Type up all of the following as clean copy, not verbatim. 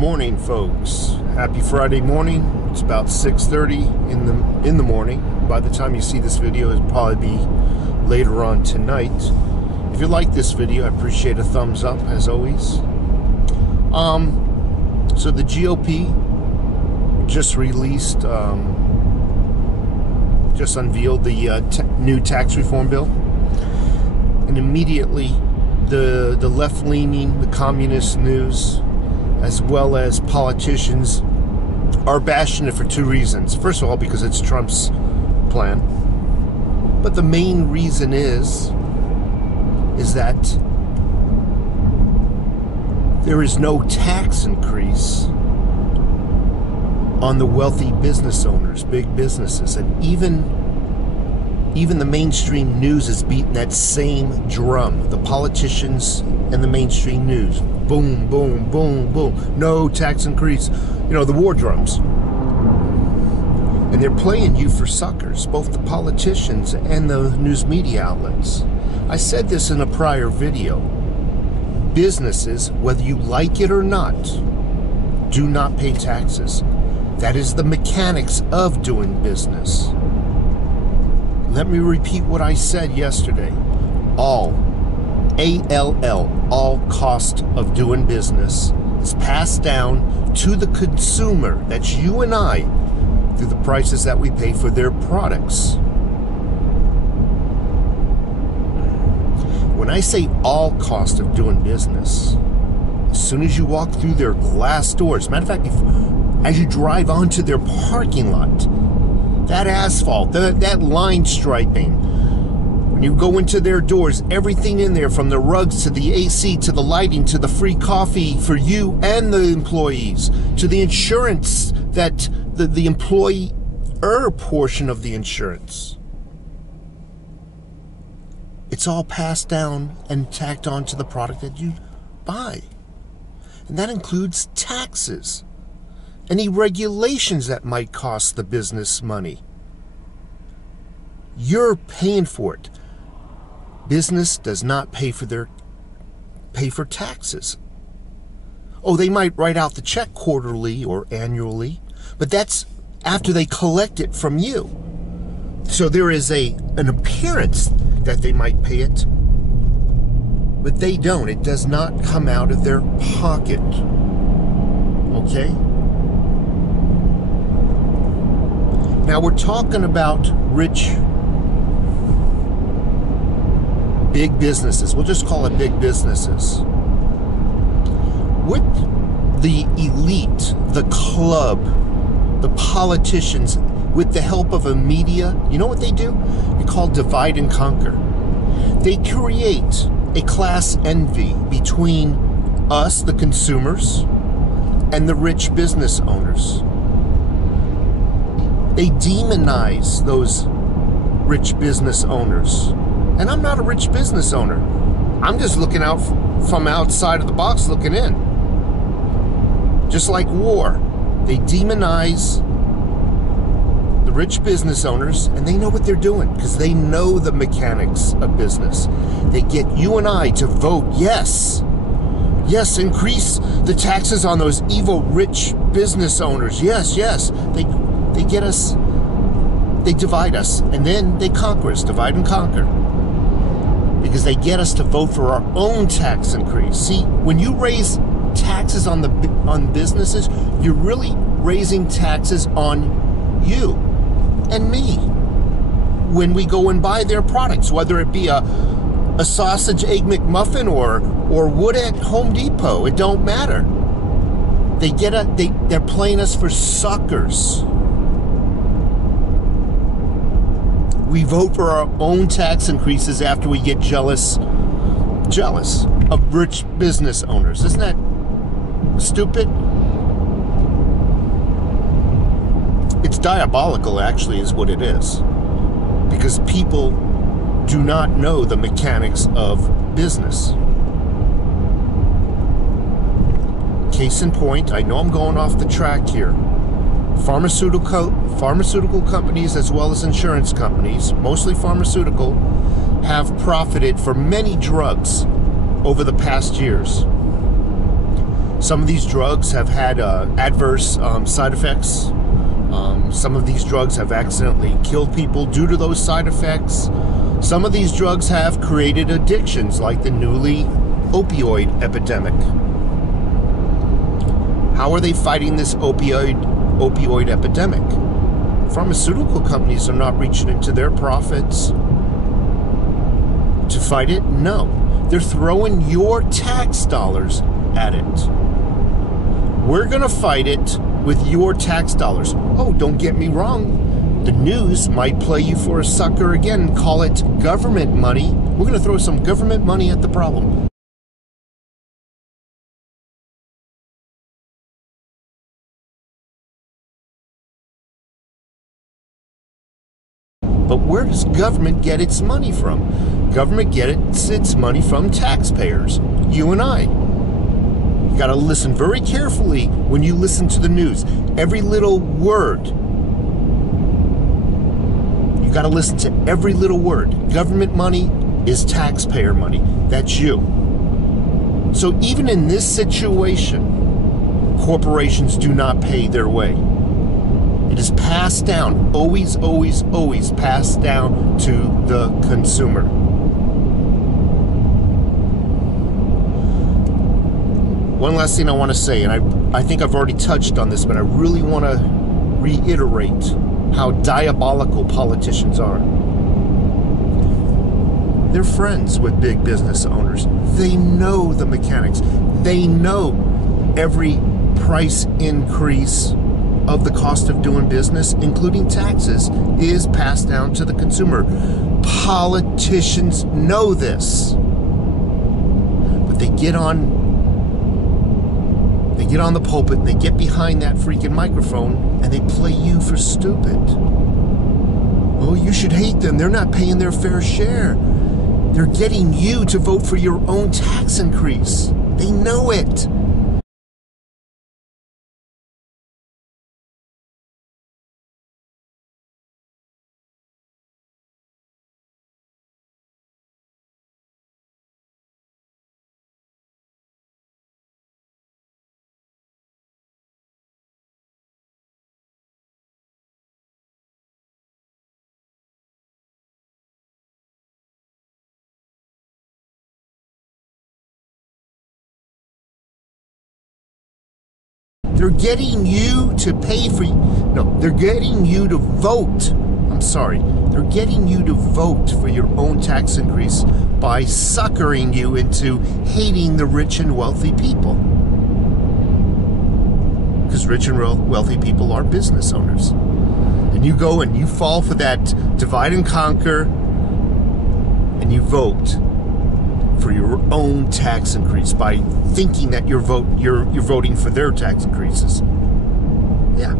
morning, folks. Happy Friday morning. It's about 6:30 in the morning. By the time you see this video, it'll probably be later on tonight. If you like this video, I appreciate a thumbs up as always. So the GOP just released, just unveiled the new tax reform bill, and immediately the left-leaning, the communist news, as well as politicians, are bashing it for two reasons. First of all, because it's Trump's plan, but the main reason is that there is no tax increase on the wealthy business owners, big businesses, and even the mainstream news is beating that same drum. The politicians and the mainstream news, boom, boom, boom, boom, no tax increase, you know, the war drums. And they're playing you for suckers, both the politicians and the news media outlets. I said this in a prior video. Businesses, whether you like it or not, do not pay taxes. That is the mechanics of doing business. Let me repeat what I said yesterday. All, A-L-L, all cost of doing business is passed down to the consumer. That's you and I, through the prices that we pay for their products. When I say all cost of doing business, as soon as you walk through their glass doors, matter of fact, as you drive onto their parking lot, that asphalt, that line striping, when you go into their doors, everything in there, from the rugs to the AC to the lighting to the free coffee for you and the employees, to the insurance, that the employer portion of the insurance, it's all passed down and tacked onto the product that you buy. And that includes taxes, any regulations that might cost the business money. You're paying for it. Business does not pay for taxes. Oh, they might write out the check quarterly or annually, but that's after they collect it from you. So there is an appearance that they might pay it, but they don't. It does not come out of their pocket. Okay? Now we're talking about rich, big businesses. We'll just call it big businesses. With the elite, the club, the politicians, with the help of a media, you know what they do? They call divide and conquer. They create a class envy between us, the consumers, and the rich business owners. They demonize those rich business owners. And I'm not a rich business owner. I'm just looking out from outside of the box looking in. Just like war. They demonize the rich business owners, and they know what they're doing because they know the mechanics of business. They get you and I to vote yes. Yes, increase the taxes on those evil rich business owners. Yes, yes. They get us, they divide us, and then they conquer us, divide and conquer. Because they get us to vote for our own tax increase. See, when you raise taxes on businesses, you're really raising taxes on you and me when we go and buy their products, whether it be a sausage egg McMuffin or wood at Home Depot. It don't matter. They're playing us for suckers. We vote for our own tax increases after we get jealous of rich business owners. Isn't that stupid? It's diabolical, actually, is what it is. Because people do not know the mechanics of business. Case in point, I know I'm going off the track here. Pharmaceutical companies, as well as insurance companies, mostly pharmaceutical, have profited for many drugs over the past years. Some of these drugs have had adverse side effects. Some of these drugs have accidentally killed people due to those side effects. Some of these drugs have created addictions, like the newly opioid epidemic. How are they fighting this opioid epidemic? Pharmaceutical companies are not reaching into their profits to fight it. No, they're throwing your tax dollars at it. We're going to fight it with your tax dollars. Oh, don't get me wrong. The news might play you for a sucker again and call it government money. We're going to throw some government money at the problem. But where does government get its money from? Government gets its money from taxpayers, you and I. You got to listen very carefully when you listen to the news. Every little word. You got to listen to every little word. Government money is taxpayer money. That's you. So even in this situation, corporations do not pay their way. It is passed down, always, always, always passed down to the consumer. One last thing I want to say, and I think I've already touched on this, but I really want to reiterate how diabolical politicians are. They're friends with big business owners. They know the mechanics. They know every price increase of the cost of doing business, including taxes, is passed down to the consumer. Politicians know this, but they get on the pulpit, they get behind that freaking microphone, and they play you for stupid. Oh, you should hate them. They're not paying their fair share. They're getting you to vote for your own tax increase. They know it. They're getting you to pay for, no, they're getting you to vote. I'm sorry. They're getting you to vote for your own tax increase by suckering you into hating the rich and wealthy people. Because rich and wealthy people are business owners. And you go and you fall for that divide and conquer, and you vote for your own tax increase by thinking that you're voting for their tax increases. Yeah.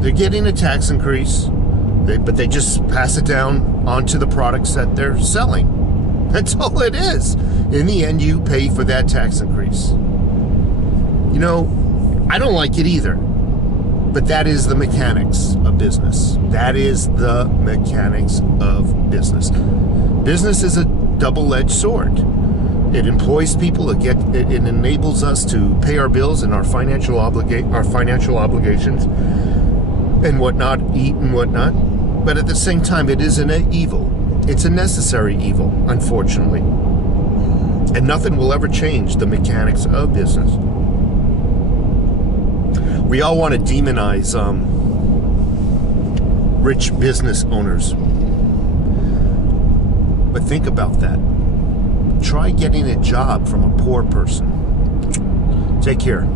They're getting a tax increase, but they just pass it down onto the products that they're selling. That's all it is. In the end, you pay for that tax increase. You know, I don't like it either, but that is the mechanics of business. That is the mechanics of business. Business is a double-edged sword. It employs people. It enables us to pay our bills and our financial obligations and whatnot, eat and whatnot. But at the same time, it is an evil. It's a necessary evil, unfortunately. And nothing will ever change the mechanics of business. We all want to demonize rich business owners. But think about that. Try getting a job from a poor person. Take care.